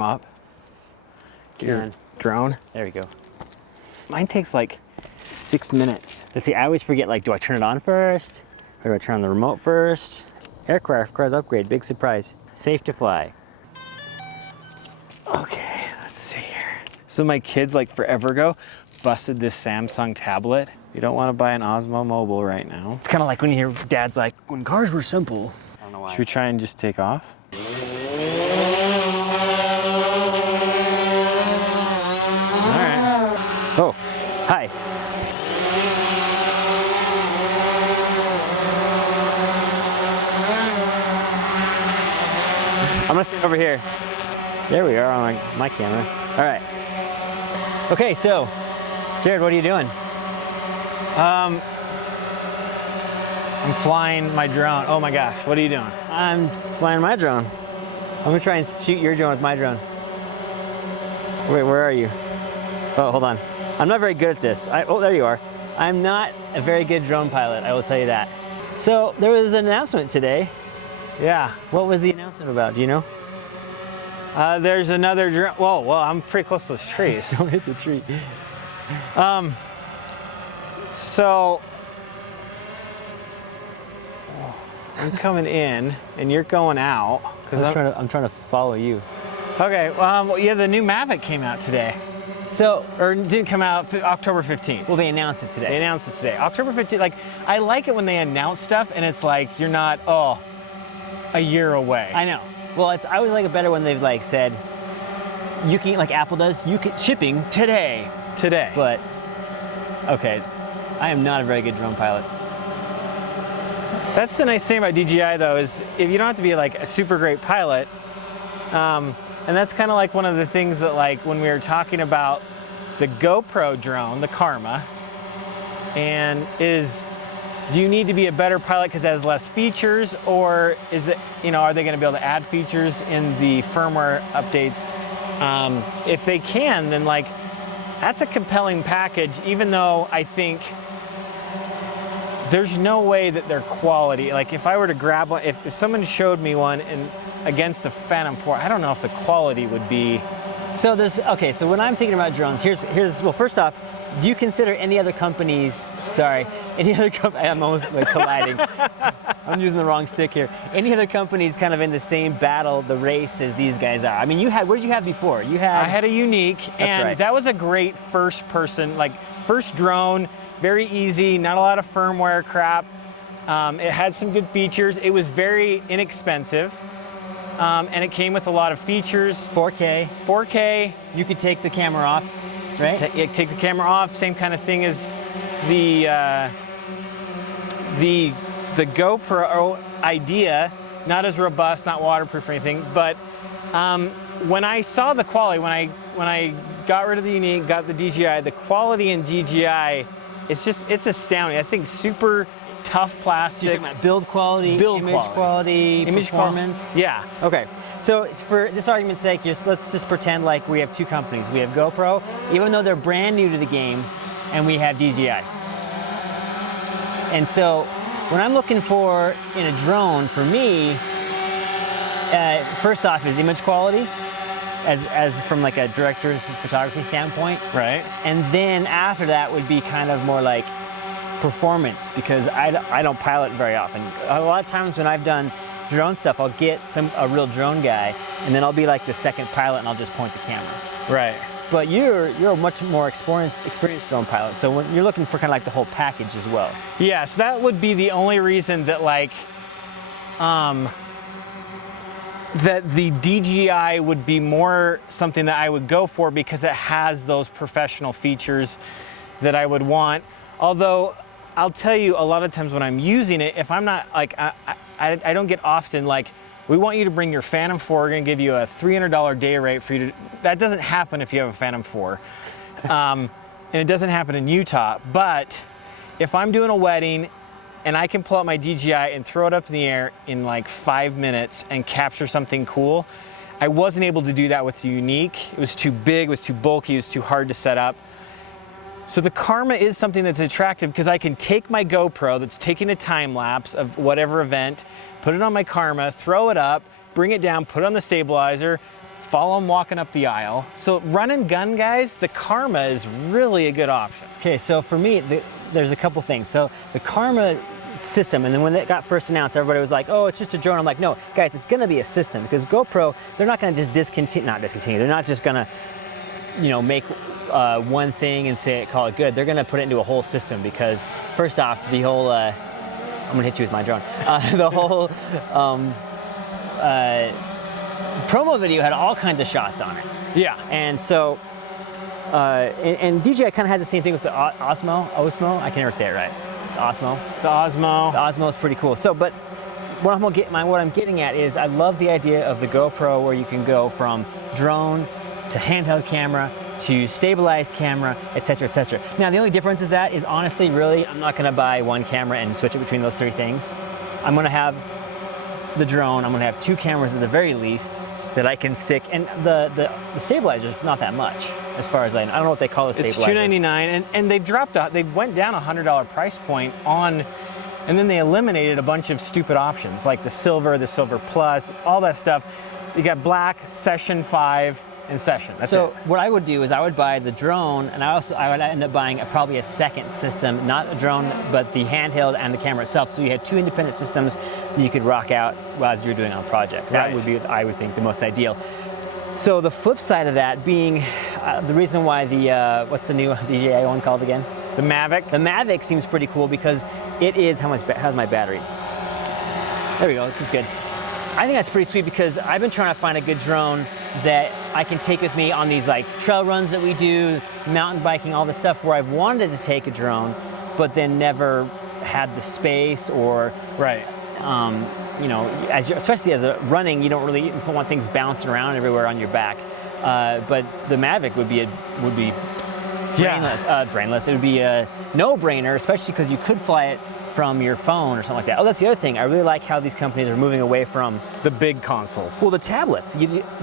up. Get your drone. There we go. Mine takes like 6 minutes. Let's see, I always forget, like, do I turn it on first? Or do I turn on the remote first? Aircraft cars upgrade, big surprise. Safe to fly. Okay, let's see here. So my kids, like forever ago, busted this Samsung tablet. You don't want to buy an Osmo Mobile right now. It's kind of like when you hear dad's like, when cars were simple. I don't know why. Should we try and just take off? Oh, hi. I'm gonna stand over here. There we are on my camera. All right. Okay, so, Jared, what are you doing? I'm flying my drone. Oh my gosh, what are you doing? I'm flying my drone. I'm gonna try and shoot your drone with my drone. Wait, where are you? Oh, hold on. I'm not very good at this. Oh, there you are. I'm not a very good drone pilot, I will tell you that. So there was an announcement today. Yeah. What was the announcement about? Do you know? There's another drone. Whoa, well, I'm pretty close to those trees. Don't hit the tree. So I'm coming in and you're going out. I'm trying to follow you. Okay, yeah, the new Mavic came out today. So, Or it didn't come out October 15th. well, they announced it today. They announced it today. October 15th, like, I like it when they announce stuff and it's like, you're not, oh, a year away. I know. Well, I always like it better when they've like said, you can, like Apple does, you can, shipping today. Today. But, okay, I am not a very good drone pilot. That's the nice thing about DJI though, is if you don't have to be like a super great pilot, and that's kind of like one of the things that, like, when we were talking about the GoPro drone, the Karma, and do you need to be a better pilot because it has less features, or is it, are they going to be able to add features in the firmware updates? If they can, then like, that's a compelling package, even though I think there's no way that they're quality. Like, if I were to grab one, if someone showed me one and against a Phantom 4, I don't know if the quality would be. So so when I'm thinking about drones, well, first off, do you consider any other companies, I'm almost like colliding. I'm using the wrong stick here. Any other companies kind of in the same battle, the race as these guys are? I mean, what did you have before? I had a Unique, and right. That was a great first drone, very easy, not a lot of firmware crap. It had some good features. It was very inexpensive. And it came with a lot of features. 4K. You could take the camera off, right? Take the camera off. Same kind of thing as the GoPro idea. Not as robust, not waterproof or anything. But when I saw the quality, when I got rid of the Unique, got the DJI, the quality in DJI, it's astounding. I think super tough plastic. So you're talking about build quality, image quality, performance. Yeah. Okay. So for this argument's sake, let's just pretend like we have two companies. We have GoPro, even though they're brand new to the game, and we have DJI. And so when I'm looking for in a drone, for me, first off is image quality, as from like a director's photography standpoint. Right. And then after that would be kind of more like performance, because I don't pilot very often. A lot of times when I've done drone stuff, I'll get a real drone guy, and then I'll be like the second pilot, and I'll just point the camera. Right. But you're a much more experienced drone pilot, so when you're looking for kind of like the whole package as well. Yeah, so that would be the only reason that that the DJI would be more something that I would go for, because it has those professional features that I would want. Although I'll tell you, a lot of times when I'm using it, if I'm not like, I don't get often like, we want you to bring your Phantom 4, we're gonna give you a $300 day rate for you to, that doesn't happen if you have a Phantom 4. And it doesn't happen in Utah, but if I'm doing a wedding and I can pull out my DJI and throw it up in the air in like 5 minutes and capture something cool, I wasn't able to do that with the Unique. It was too big, it was too bulky, it was too hard to set up. So the Karma is something that's attractive because I can take my GoPro that's taking a time lapse of whatever event, put it on my Karma, throw it up, bring it down, put it on the stabilizer, follow them walking up the aisle. So run and gun guys, the Karma is really a good option. Okay, so for me, there's a couple things. So the Karma system, and then when it got first announced, everybody was like, oh, it's just a drone. I'm like, no, guys, it's gonna be a system, because GoPro, they're not gonna just they're not just gonna, you know, make one thing and call it good. They're gonna put it into a whole system, because first off, the whole, I'm gonna hit you with my drone. The whole promo video had all kinds of shots on it. Yeah. And so, and DJI kind of has the same thing with the Osmo, I can never say it right. The Osmo. The Osmo. The Osmo is pretty cool. So, but what I'm getting at is I love the idea of the GoPro, where you can go from drone to handheld camera to stabilized camera, etc., etc. Now, the only difference is honestly, really, I'm not going to buy one camera and switch it between those three things. I'm going to have the drone. I'm going to have 2 cameras at the very least that I can stick, and the stabilizer is not that much, as far as I know. I don't know what they call the stabilizer. It's $299, and they went down $100 price point on, and then they eliminated a bunch of stupid options like the Silver Plus, all that stuff. You got Black, Session 5, and Session. That's so it. What I would do is I would buy the drone, and I would end up buying probably a second system, not a drone, but the handheld and the camera itself. So you had 2 independent systems that you could rock out as you're doing on projects. Right. That would be, I would think, the most ideal. So the flip side of that being the reason why the what's the new DJI one called again? The Mavic. The Mavic seems pretty cool, because it is how's my battery? There we go. This is good. I think that's pretty sweet, because I've been trying to find a good drone that I can take with me on these like trail runs that we do, mountain biking, all this stuff, where I've wanted to take a drone, but then never had the space, or Right. you know, especially as a running, you don't want things bouncing around everywhere on your back. But the Mavic would be brainless. It would be a no-brainer, especially because you could fly it from your phone or something like that. Oh, that's the other thing. I really like how these companies are moving away from The big consoles. the tablets.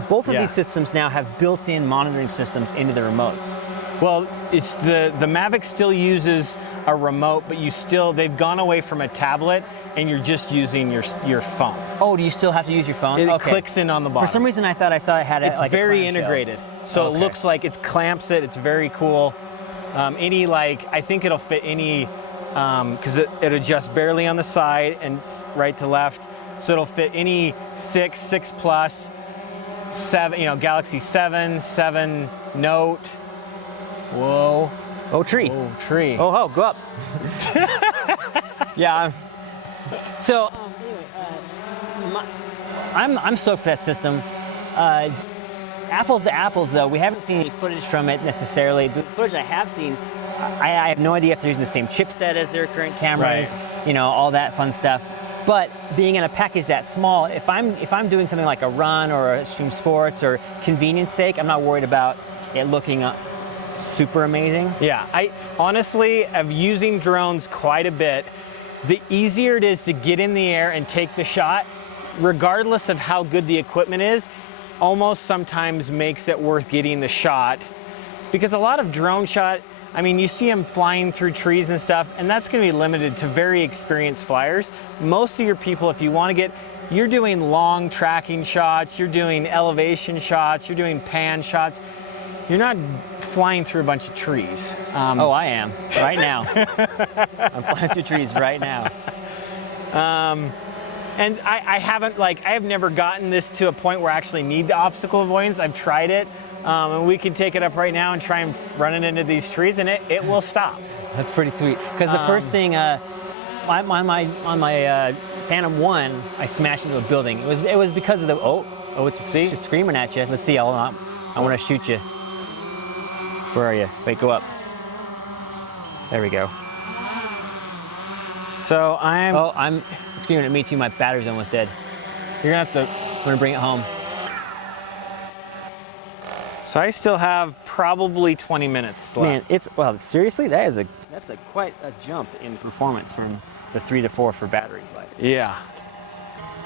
Both of Yeah. these systems now have built-in monitoring systems into the remotes. Well, it's the Mavic still uses a remote, but they've gone away from a tablet, and you're just using your phone. Oh, do you still have to use your phone? It clicks in on the bottom. For some reason, I thought I saw it had It's like very a clamshell. integrated, so Okay. it looks like it clamps it. It's very cool. I think it'll fit any, because it adjusts barely on the side and right to left, so it'll fit any 6 Plus, 7, Galaxy 7 Note. Whoa. Oh, tree. Oh, tree. Oh, go up. Yeah. So anyway, I'm stoked for that system. Apples to apples, though, we haven't seen any footage from it necessarily. The footage I have seen, I have no idea if they're using the same chipset as their current cameras, Right. All that fun stuff. But being in a package that small, if I'm doing something like a run or a extreme sports or convenience sake, I'm not worried about it looking super amazing. Yeah, I honestly am using drones quite a bit. The easier it is to get in the air and take the shot, regardless of how good the equipment is, almost sometimes makes it worth getting the shot. Because a lot of drone shot, you see them flying through trees and stuff, and that's gonna be limited to very experienced flyers. Most of your people, if you wanna you're doing long tracking shots, you're doing elevation shots, you're doing pan shots. You're not flying through a bunch of trees. Oh, I am, right now. I'm flying through trees right now. And I have never gotten this to a point where I actually need the obstacle avoidance. I've tried it, and we can take it up right now and try and run it into these trees, and it will stop. That's pretty sweet. Because the first thing, on my Phantom 1, I smashed into a building. It was because of it's screaming at you. Let's see, I want to shoot you. Where are you? Wait, go up. There we go. So I'm screaming at me too. My battery's almost dead. You're gonna have to. I'm gonna bring it home. So I still have probably 20 minutes left. Man, seriously, that's quite a jump in performance from the 3 to 4 for battery life. Yeah.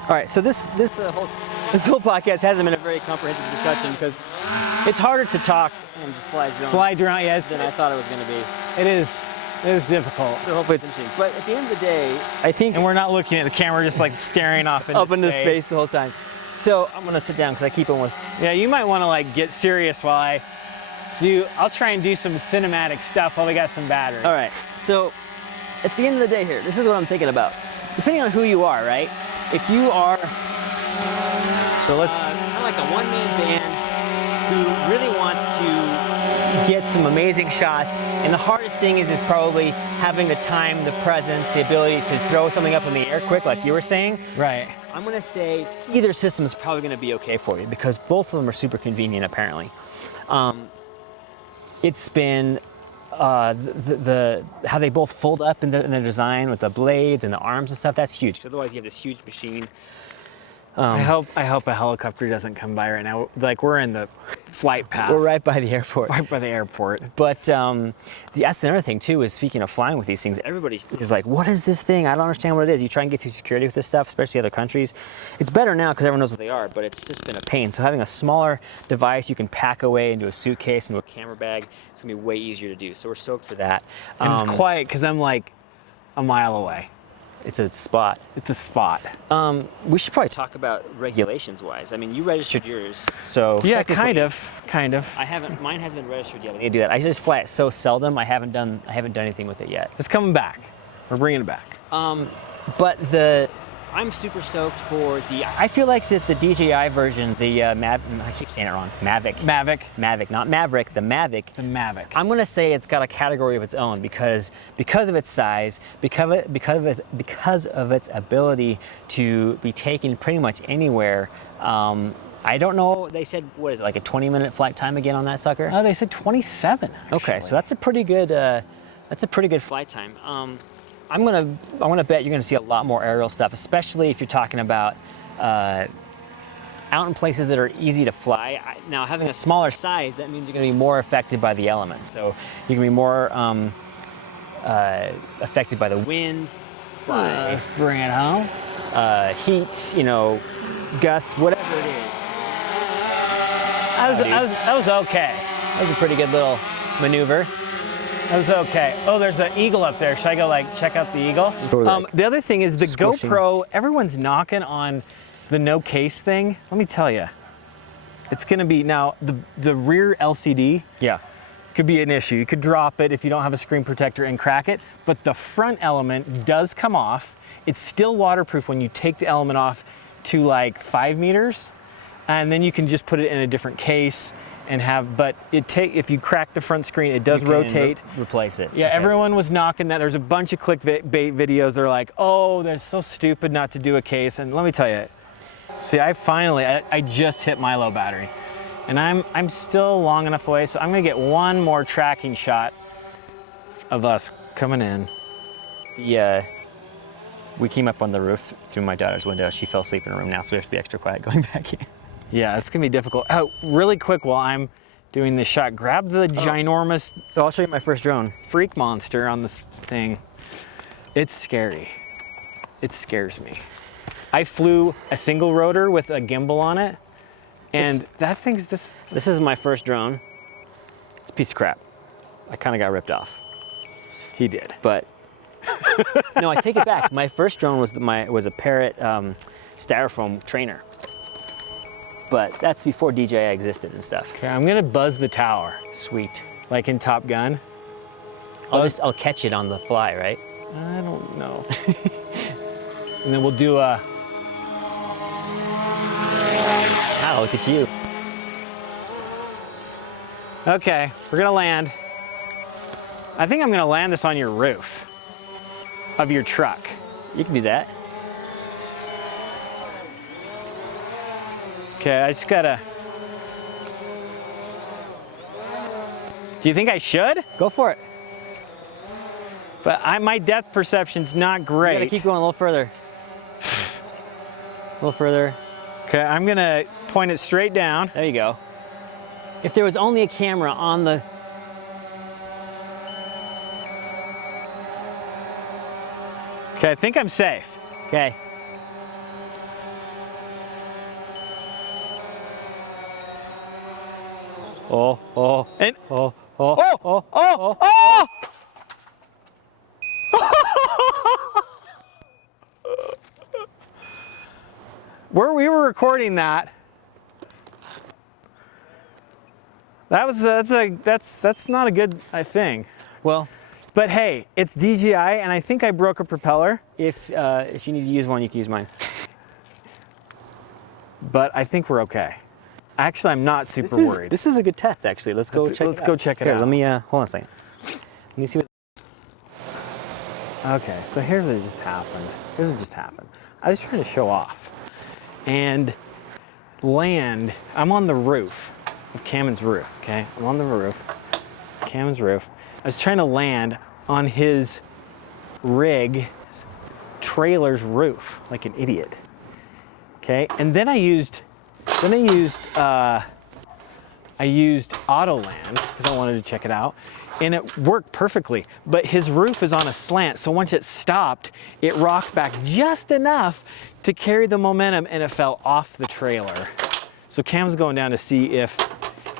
All right, so this whole podcast hasn't been a very comprehensive discussion because it's harder to talk and fly drones yeah, than I thought it was going to be. It is difficult. So hopefully it's interesting. But at the end of the day, I think, And we're not looking at the camera, just like staring off into up into space the whole time. So I'm gonna sit down because I keep almost. Yeah, you might want to like get serious while I do. I'll try and do some cinematic stuff while we got some battery. All right. So at the end of the day here, this is what I'm thinking about. Depending on who you are, right? If you are So let's. kind of like a one-man band who really wants to get some amazing shots, and the hardest thing is probably having the time, the presence, the ability to throw something up in the air quick, like you were saying. Right. I'm gonna say either system is probably gonna be okay for you because both of them are super convenient apparently. It's been the how they both fold up in the design with the blades and the arms and stuff. That's huge. Otherwise, you have this huge machine. I hope a helicopter doesn't come by right now. Like we're in the flight path. We're right by the airport. Right by the airport. But that's another thing too. Is speaking of flying with these things, everybody is like, "What is this thing? I don't understand what it is." You try and get through security with this stuff, especially other countries. It's better now because everyone knows what they are, but it's just been a pain. So having a smaller device you can pack away into a suitcase, into a camera bag, it's gonna be way easier to do. So we're stoked for that. And it's quiet because I'm like a mile away. It's a spot. It's a spot. We should probably talk about regulations-wise. I mean, you registered yours, so Yeah, technically- kind of. I haven't. Mine hasn't been registered yet. We need to do that. I just fly it so seldom. I haven't done anything with it yet. It's coming back. We're bringing it back. But I'm super stoked for I feel like that the DJI version, I keep saying it wrong. Mavic, not Maverick. The Mavic. The Mavic. I'm gonna say it's got a category of its own because of its size, because of its ability to be taken pretty much anywhere. I don't know. They said what is it, like a 20-minute flight time again on that sucker? Oh, they said 27. Okay, so that's a pretty good flight time. I want to bet you're going to see a lot more aerial stuff, especially if you're talking about out in places that are easy to fly. Now, having a smaller size, that means you're going to be more affected by the elements. So you're going to be more affected by the wind, by Let's bring it home. heat, gusts, whatever it is. That was okay. That was a pretty good little maneuver. That was okay. Oh, there's an eagle up there. Should I go like check out the eagle? The other thing is the Squishing. GoPro, everyone's knocking on the no case thing. Let me tell you, it's gonna be, now the rear LCD Yeah. could be an issue. You could drop it if you don't have a screen protector and crack it, but the front element does come off. It's still waterproof when you take the element off to like 5 meters, and then you can just put it in a different case and have, but if you crack the front screen, it does rotate. Replace it. Yeah, Okay. everyone was knocking that. There's a bunch of clickbait videos. They're like, oh, they're so stupid not to do a case. And let me tell you, see, I just hit my low battery, and I'm still long enough away, so I'm gonna get one more tracking shot of us coming in. We came up on the roof through my daughter's window. She fell asleep in her room now, so we have to be extra quiet going back in. Yeah, it's gonna be difficult. Oh, really quick while I'm doing this shot, grab the ginormous So I'll show you my first drone. freak monster on this thing. It's scary. It scares me. I flew a single rotor with a gimbal on it, and that thing's this. This is my first drone. It's a piece of crap. I kind of got ripped off, He did. but no, I take it back. My first drone was a Parrot styrofoam trainer, but that's before DJI existed and stuff. Okay, I'm gonna buzz the tower, Sweet. like in Top Gun. I'll catch it on the fly, right? I don't know. And then we'll do a. Wow, look at you. Okay, we're gonna land. I think I'm gonna land this on your roof of your truck. You can do that. Okay, I just gotta. Do you think I should? Go for it. But my depth perception's not You great. gotta keep going a little further. A little further. Okay, I'm gonna point it straight down. There you go. If there was only a camera on the... Okay, I think I'm safe. Okay. Oh. And Oh. oh. where we were recording that. That's not a good thing. Well, But hey, it's DJI, and I think I broke a propeller. if you need to use one, you can use mine. But I think we're okay. Actually, I'm not super worried. This is a good test, actually. Let's go check it out. Let me hold on a second. Let me see what. Okay, so here's what just happened. I was trying to show off and land. I'm on the roof of Cameron's roof, okay? I'm on the roof, Cameron's roof. I was trying to land on his rig trailer's roof like an idiot, okay? And then I used Autoland because I wanted to check it out, and it worked perfectly. But his roof is on a slant, so once it stopped, it rocked back just enough to carry the momentum, and it fell off the trailer. So Cam's going down to see if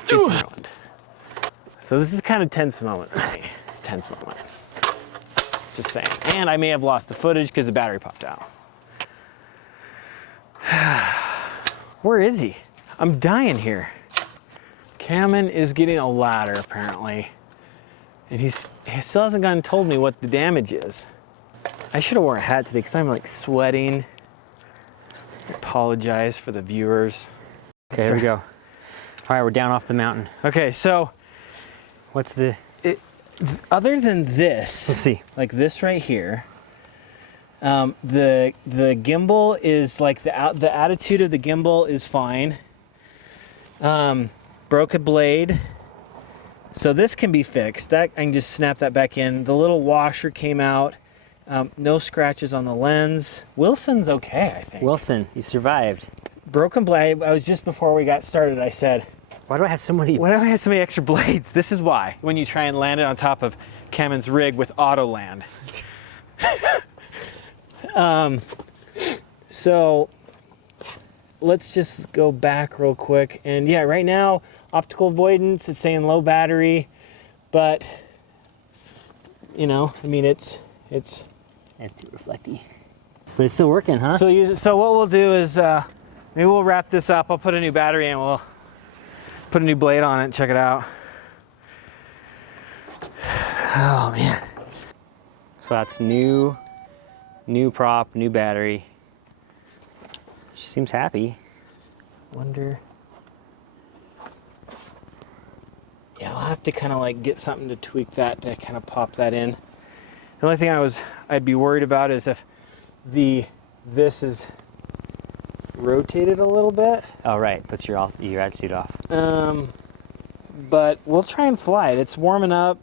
it's ruined. So this is kind of tense moment. It's a tense moment. Just saying. And I may have lost the footage because the battery popped out. Where is he? I'm dying here. Cameron is getting a ladder apparently. And he still hasn't gone and told me what the damage is. I should have worn a hat today because I'm like sweating. I apologize for the viewers. Okay, here we go. All right, we're down off the mountain. Okay, so What's the? other than this, Let's see. like this right here, the gimbal is like the attitude of the gimbal is fine. Broke a blade, so this can be fixed. That I can just snap that back in. The little washer came out. No scratches on the lens. Wilson's okay, I think. Wilson, you survived. Broken blade. I was just before we got started. I said, Why do I have so many? why do I have so many extra blades? This is why. When you try and land it on top of Cameron's rig with Autoland. So let's just go back real quick. And yeah, right now, optical avoidance, it's saying low battery, but you know, I mean, it's That's too reflecty. But it's still working, huh? so what we'll do is maybe we'll wrap this up. I'll put a new battery in. We'll put a new blade on it and check it out. Oh man. So that's new prop, new battery. She seems happy. Wonder. Yeah, I'll have to kind of like get something to tweak that to kind of pop that in. The only thing I'd be worried about is if this is rotated a little bit. Oh right, puts your attitude off. But we'll try and fly it. It's warming up.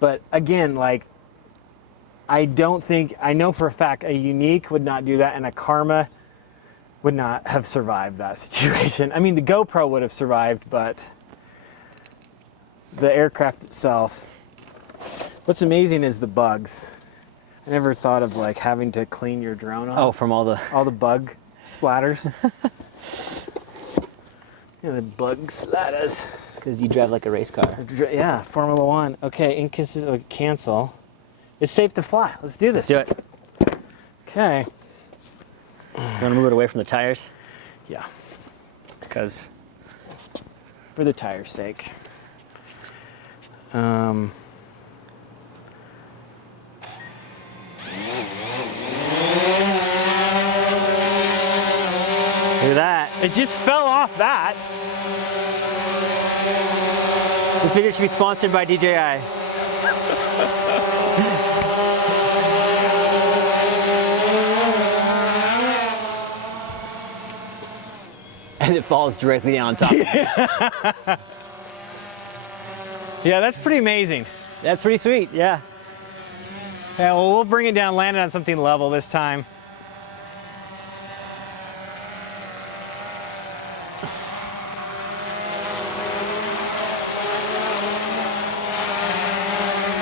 But again, like, I know for a fact a Unique would not do that, and a Karma would not have survived that situation. I mean, the GoPro would have survived, but the aircraft itself. What's amazing is the bugs. I never thought of like having to clean your drone off. Oh, from all the bug splatters. Yeah, the bug splatters. It's because you drive like a race car. Yeah, Formula One. Okay, cancel. It's safe to fly. Let's do this. Let's do it. Okay. You want to move it away from the tires? Yeah, Because for the tire's sake. look at that. It just fell off that. This video should be sponsored by DJI. And it falls directly down on top. Yeah, that's pretty amazing. That's pretty sweet, yeah. Yeah, well, we'll bring it down, land it on something level this time.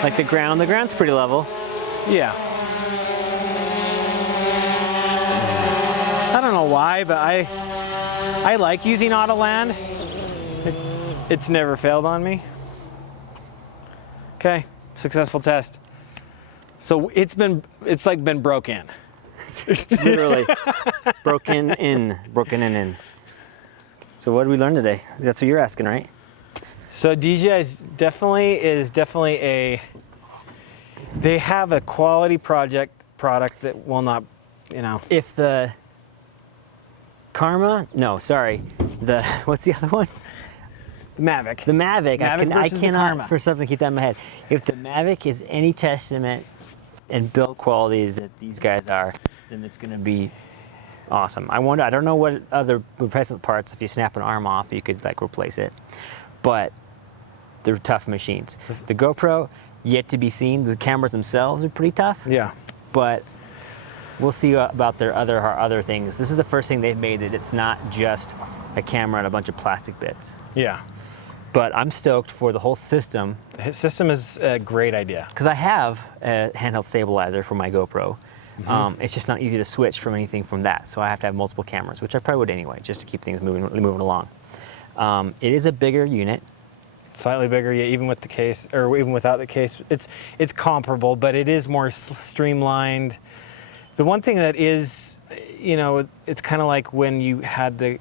Like the ground's pretty level. Yeah. I don't know why, but I like using Autoland. It's never failed on me. Okay, successful test. So it's like been broken. Literally broken in. So what did we learn today? That's what you're asking, right? So DJI is definitely they have a quality product that will not, you know. If the Karma, no, sorry, what's the other one? The Mavic. The Mavic. I versus the cannot Karma. for something keep that in my head. If the Mavic is any testament in build quality that these guys are, then it's going to be awesome. I don't know what other replacement parts, if you snap an arm off, you could like replace it, but they're tough machines. The GoPro, yet to be seen. The cameras themselves are pretty tough. Yeah. But we'll see about their other things. This is the first thing they've made that it's not just a camera and a bunch of plastic bits. Yeah. But I'm stoked for the whole system. His system is a great idea. Because I have a handheld stabilizer for my GoPro. It's just not easy to switch from anything from that. So I have to have multiple cameras, which I probably would anyway, just to keep things moving along. It is a bigger unit. Slightly bigger, yeah, even with the case, or even without the case. It's comparable, but it is more streamlined. The one thing that is, you know, it's kind of like when you had the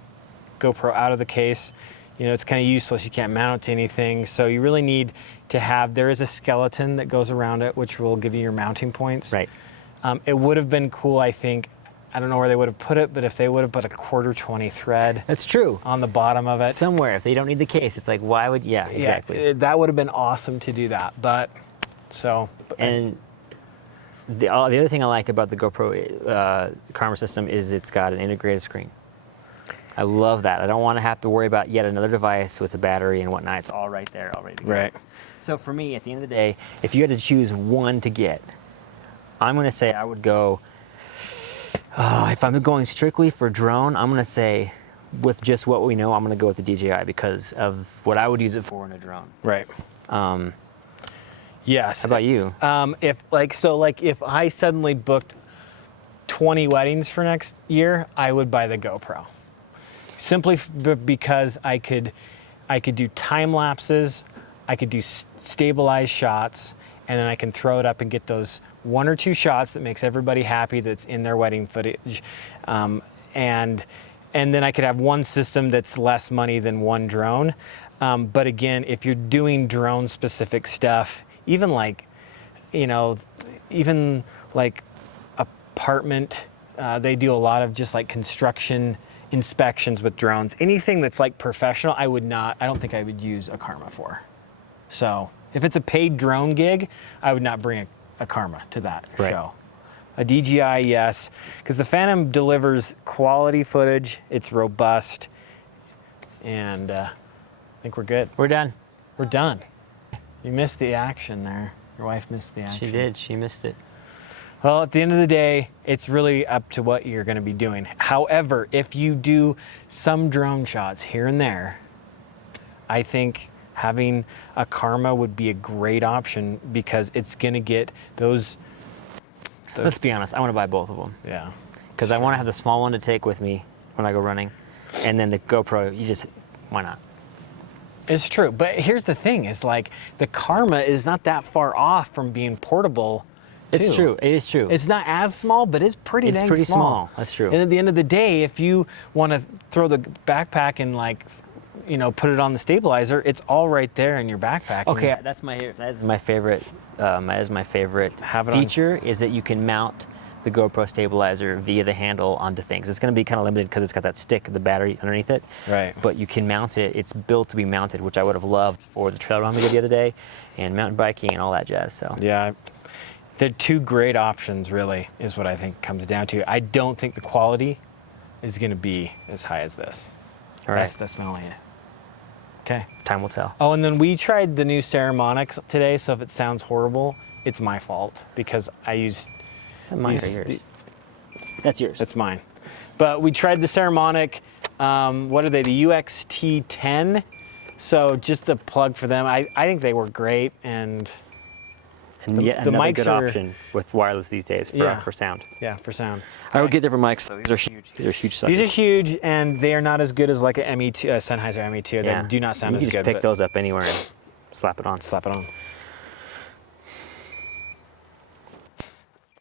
GoPro out of the case, you know, it's kind of useless. You can't mount it to anything. So you really need to have, there is a skeleton that goes around it, which will give you your mounting points. Right. It would have been cool, I think. I don't know where they would have put it, but if they would have put a 1/4-20 thread. That's true. On the bottom of it. Somewhere, if they don't need the case, it's like, why would, yeah, exactly. Yeah, that would have been awesome to do that, but, so. And the other thing I like about the GoPro Karma system is it's got an integrated screen. I love that. I don't want to have to worry about yet another device with a battery and whatnot. It's all right there, all ready to go. Right. So for me, at the end of the day, if you had to choose one to get, I'm going to say I would go, if I'm going strictly for drone, I'm going to say with just what we know, I'm going to go with the DJI because of what I would use it for in a drone. Right. Yes. How about you? If I suddenly booked 20 weddings for next year, I would buy the GoPro. Simply because I could do time lapses, I could do stabilized shots, and then I can throw it up and get those 1 or 2 shots that makes everybody happy that's in their wedding footage. And then I could have one system that's less money than one drone. But again, if you're doing drone specific stuff, even like apartment, they do a lot of just like construction inspections with drones. Anything that's like professional, I don't think I would use a Karma for. So if it's a paid drone gig, I would not bring a Karma to that show. A DJI, yes, because the Phantom delivers quality footage. It's robust, and I think we're good. We're done. We're done. You missed the action there. Your wife missed the action. She did. She missed it. Well, at the end of the day, it's really up to what you're going to be doing. However, if you do some drone shots here and there, I think having a Karma would be a great option because it's going to get those. Let's be honest, I want to buy both of them. Yeah. Because I want to have the small one to take with me when I go running. And then the GoPro, why not? It's true. But here's the thing, is like the Karma is not that far off from being portable. It's true. It is true. It's not as small, but it's pretty dang pretty small. That's true. And at the end of the day, if you want to throw the backpack and put it on the stabilizer, it's all right there in your backpack. Okay, that is my favorite. Feature is that you can mount the GoPro stabilizer via the handle onto things. It's going to be kind of limited because it's got that stick, the battery underneath it. Right. But you can mount it. It's built to be mounted, which I would have loved for the trail run we did the other day, and mountain biking and all that jazz. So yeah. They're two great options, really, is what I think it comes down to. I don't think the quality is going to be as high as this. All right. That's my only. Okay. Time will tell. Oh, and then we tried the new Ceramonics today, so if it sounds horrible, it's my fault because I used. Mine or yours? That's yours. That's mine. But we tried the Ceramonic. What are they? The UXT10. So just a plug for them. I think they were great, and yet the another mics good are, option with wireless these days for sound. Yeah, for sound. I would get different mics though. These are huge. These are huge suckers. These are huge, and they are not as good as like an ME2, Sennheiser ME2. Yeah. They do not sound as good. You can just pick those up anywhere and slap it on. Slap it on.